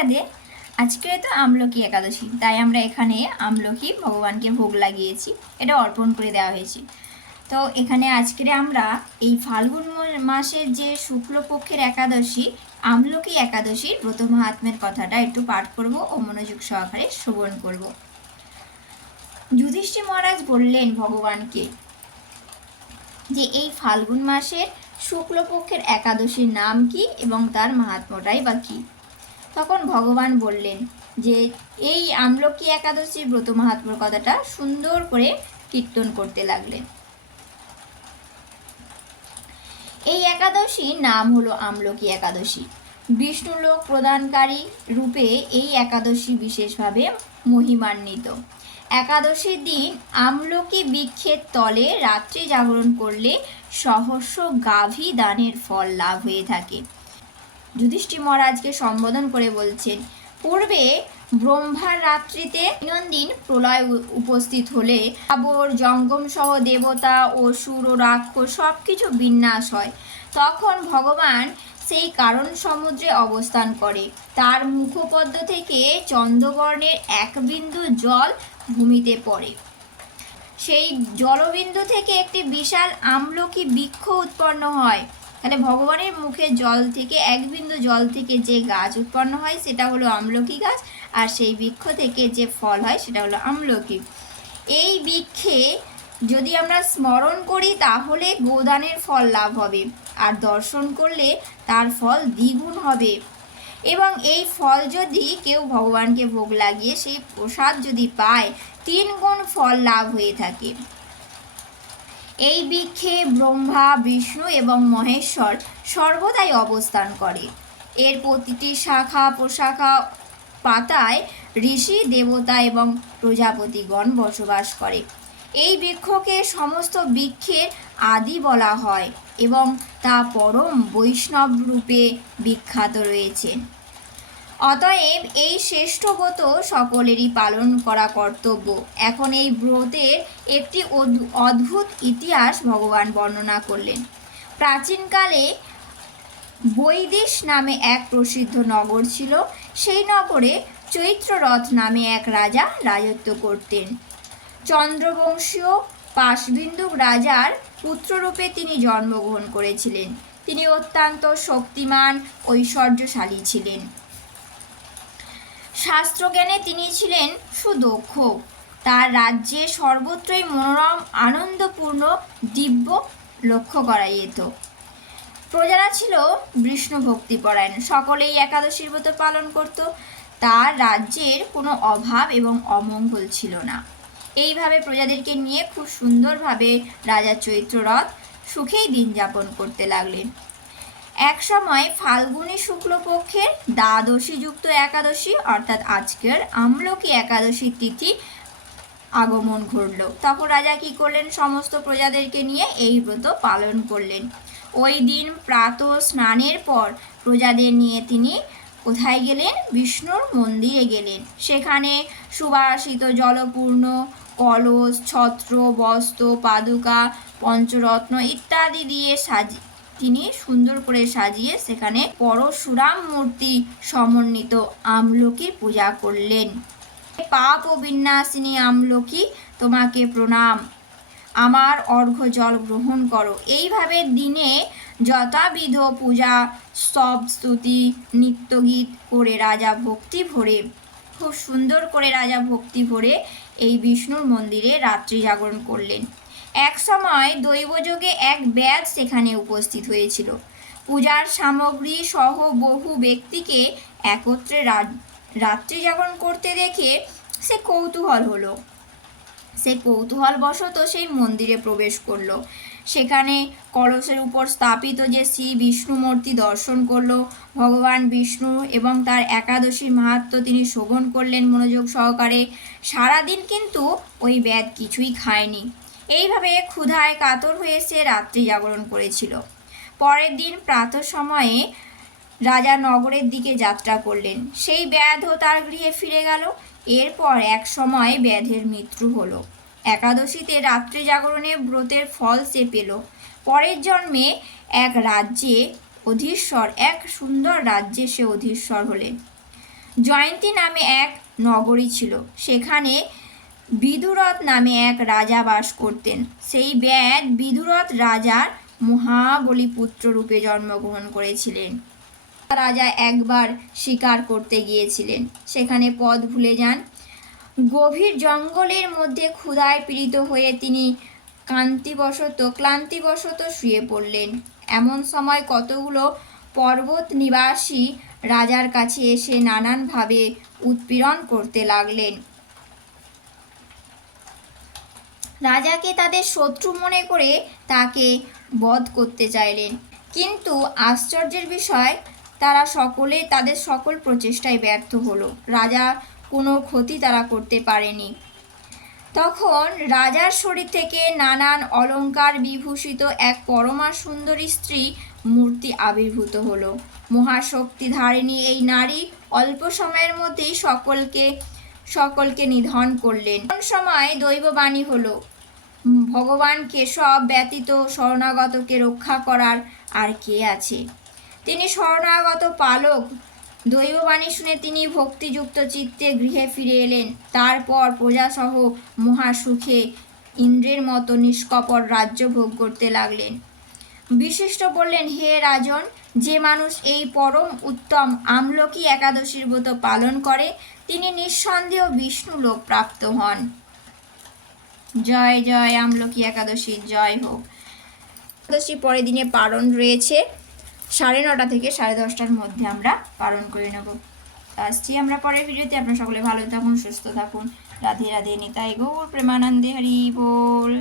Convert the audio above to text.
রাধে। আজকে তো আমলকি একাদশী, তাই আমরা এখানে আমলকি ভগবানকে ভোগ লাগিয়েছি, এটা অর্পণ করে দেওয়া হয়েছে। তো এখানে আজকে আমরা এই ফাল্গুন মাসের যে শুক্লপক্ষের একাদশী আমলকি একাদশীর ব্রত মাহাত্ম্যের কথাটা একটু পাঠ করব ও মনোযোগ সহকারে শ্রবণ করব। যুধিষ্ঠির মহারাজ বললেন ভগবানকে যে এই ফাল্গুন মাসের শুক্লপক্ষের একাদশীর নাম কি এবং তার মাহাত্ম্যটাই বা কি। তখন ভগবান বললেন যে এই আমলকি একাদশীর ব্রত মাহাত্ম্যর কথাটা সুন্দর করে কীর্তন করতে লাগলেন। এই একাদশীর নাম হলো আমলকি একাদশী। বিষ্ণুলোক প্রদানকারী রূপে এই একাদশী বিশেষভাবে মহিমান্বিত। একাদশীর দিন আমলকি বৃক্ষের তলে রাত্রি জাগরণ করলে সহস্র গাভী দানের ফল লাভ হয়ে থাকে। যুধিষ্ঠির মহারাজকে সম্বোধন করে বলছেন, পূর্বে ব্রহ্মার রাত্রিতে দৈনন্দিন প্রলয় উপস্থিত হলে আবর জঙ্গম সহ দেবতা অসুর ও রাক্ষস সব কিছু বিন্যাস হয়। তখন ভগবান সেই কারণ সমুদ্রে অবস্থান করে। তার মুখপদ্ম থেকে চন্দ্রবর্ণের এক বিন্দু জল ভূমিতে পড়ে। সেই জলবিন্দু থেকে একটি বিশাল আমলকি বৃক্ষ উৎপন্ন হয়। তাহলে ভগবানের মুখের জল থেকে এক বিন্দু জল থেকে যে গাছ উৎপন্ন হয় সেটা হলো আমলকি গাছ, আর সেই বৃক্ষ থেকে যে ফল হয় সেটা হলো আমলকি। এই বৃক্ষে যদি আমরা স্মরণ করি তাহলে গোদানের ফল লাভ হবে, আর দর্শন করলে তার ফল দ্বিগুণ হবে। এবং এই ফল যদি কেউ ভগবানকে ভোগ লাগিয়ে সেই প্রসাদ যদি পায় 3 গুণ ফল লাভ হয়ে থাকে। এই বৃক্ষে ব্রহ্মা বিষ্ণু এবং মহেশ্বর সর্বদাই অবস্থান করে। এর প্রতিটি শাখা প্রশাখা পাতায় ঋষি দেবতা এবং প্রজাপতিগণ বসবাস করে। এই বৃক্ষকে সমস্ত বৃক্ষের আদি বলা হয় এবং তা পরম বৈষ্ণব রূপে বিখ্যাত রয়েছে। অতএব এই শ্রেষ্ঠ ব্রত সকলেরই পালন করা কর্তব্য। এখন এই ব্রতের একটি অদ্ভুত ইতিহাস ভগবান বর্ণনা করলেন। প্রাচীনকালে বৈদেশ নামে এক প্রসিদ্ধ নগর ছিল। সেই নগরে চৈত্ররথ নামে এক রাজা রাজত্ব করতেন। চন্দ্রবংশীয় পাশবিন্দুক রাজার পুত্ররূপে তিনি জন্মগ্রহণ করেছিলেন। তিনি অত্যন্ত শক্তিমান ঐশ্বর্যশালী ছিলেন। শাস্ত্রজ্ঞানে তিনি ছিলেন সুদক্ষ। তার রাজ্যে সর্বত্রই মনোরম আনন্দপূর্ণ দিব্য লক্ষ্য করা যেত। প্রজারা ছিল বিষ্ণু ভক্তিপরায়ণ, সকলেই একাদশীর ব্রত পালন করত। তার রাজ্যের কোনো অভাব এবং অমঙ্গল ছিল না। এইভাবে প্রজাদেরকে নিয়ে খুব সুন্দরভাবে রাজা চৈত্ররথ সুখেই দিন যাপন করতে লাগলেন। এক সময় ফাল্গুনী শুক্লপক্ষের দ্বাদশীযুক্ত একাদশী অর্থাৎ আজকের আমলকি একাদশীর তিথি আগমন ঘটল। তখন রাজা কি করলেন, সমস্ত প্রজাদেরকে নিয়ে এই ব্রত পালন করলেন। ওই দিন প্রাতঃ স্নানের পর প্রজাদের নিয়ে তিনি কোথায় গেলেন, বিষ্ণুর মন্দিরে গেলেন। সেখানে সুবাসিত জলপূর্ণ কলস ছত্র বস্ত্র পাদুকা পঞ্চরত্ন ইত্যাদি দিয়ে তিনি সুন্দর করে সাজিয়ে সেখানে পরশুরাম মূর্তি সমন্বিত আমলকির পূজা করলেন। পাপ ও বিন্যাসিনী আমলকি, তোমাকে প্রণাম, আমার অর্ঘ্য জল গ্রহণ করো। এইভাবে দিনে যথাবিধ পূজা স্তব স্তুতি নিত্যগীত করে রাজা ভক্তি ভরে খুব সুন্দর করে রাজা ভক্তি ভরে এই বিষ্ণুর মন্দিরে রাত্রি জাগরণ করলেন। এক সময় দৈবযোগে এক ব্যাধ সেখানে উপস্থিত হয়েছিল। পূজার সামগ্রী সহ বহু ব্যক্তিকে একত্রে রাত্রি জাগরণ করতে দেখে সে কৌতূহল হলো। সে কৌতূহলবশত সেই মন্দিরে প্রবেশ করলো। সেখানে কলসের উপর স্থাপিত যে শ্রী বিষ্ণু মূর্তি দর্শন করলো। ভগবান বিষ্ণু এবং তার একাদশীর মাহাত্ম্য তিনি শ্রবণ করলেন মনোযোগ সহকারে। সারাদিন কিন্তু ওই ব্যাধ কিছুই খায়নি। এইভাবে ক্ষুধায় কাতর হয়ে সে রাত্রি জাগরণ করেছিল। পরের দিন প্রাতঃ সময়ে রাজা নগরের দিকে যাত্রা করলেন। সেই ব্যাধও তার গৃহে ফিরে গেল। এরপর এক সময় ব্যাধের মৃত্যু হলো। একাদশীতে রাত্রি জাগরণে ব্রতের ফল সে পেল। পরের জন্মে এক রাজ্যে অধীশ্বর, এক সুন্দর রাজ্যে সে অধীশ্বর হলেন। জয়ন্তী নামে এক নগরী ছিল। সেখানে বিদুরথ নামে এক রাজা বাস করতেন। সেই ব্যাস বিদুরথ রাজার মহাবলী পুত্র রূপে জন্মগ্রহণ করেছিলেন। রাজা একবার শিকার করতে গিয়েছিলেন, সেখানে পথ ভুলে যান। গভীর জঙ্গলের মধ্যে ক্ষুধায় পীড়িত হয়ে তিনি ক্লান্তিবশত শুয়ে পড়লেন। এমন সময় কতগুলো পর্বত নিবাসী রাজার কাছে এসে নানানভাবে উৎপীড়ন করতে লাগলেন। রাজাকে তাদের শত্রু মনে করে তাকে বধ করতে চাইলেন, কিন্তু আশ্চর্যের বিষয় তাদের সকল প্রচেষ্টায় ব্যর্থ হলো। রাজা কোনো ক্ষতি তারা করতে পারেনি। তখন রাজার শরীর থেকে নানান অলঙ্কার বিভূষিত এক পরমা সুন্দরী স্ত্রী মূর্তি আবির্ভূত হলো। মহাশক্তিধারিণী এই নারী অল্প সময়ের মধ্যেই সকলকে নিধন করলেন। কোন সময় দৈববাণী হলো, ভগবান কেশব ব্যতীত শরণাগতকে রক্ষা করার আর কে আছে? তিনি শরণাগত পালক। দৈববাণী শুনে তিনি ভক্তিযুক্ত চিত্তে গৃহে ফিরে এলেন। তারপর প্রজাসহ মহাসুখে ইন্দ্রের মতো নিষ্কপট রাজ্য ভোগ করতে লাগলেন। বিশিষ্ট বললেন, হে রাজন, যে মানুষ এই পরম উত্তম আমলকি একাদশীর ব্রত পালন করে তিনি নিঃসন্দেহ বিষ্ণু লোক প্রাপ্ত হন। জয় জয় আমলকি একাদশী, জয় হোক। একাদশী পরের দিনে পালন রয়েছে 9:30 থেকে 10:30টার মধ্যে আমরা পালন করে নেব। আসছি আমরা পরের ভিডিওতে। আপনারা সকলে ভালো থাকুন, সুস্থ থাকুন। রাধে রাধে। নিতাই গৌর প্রেমানন্দে, হরি বল।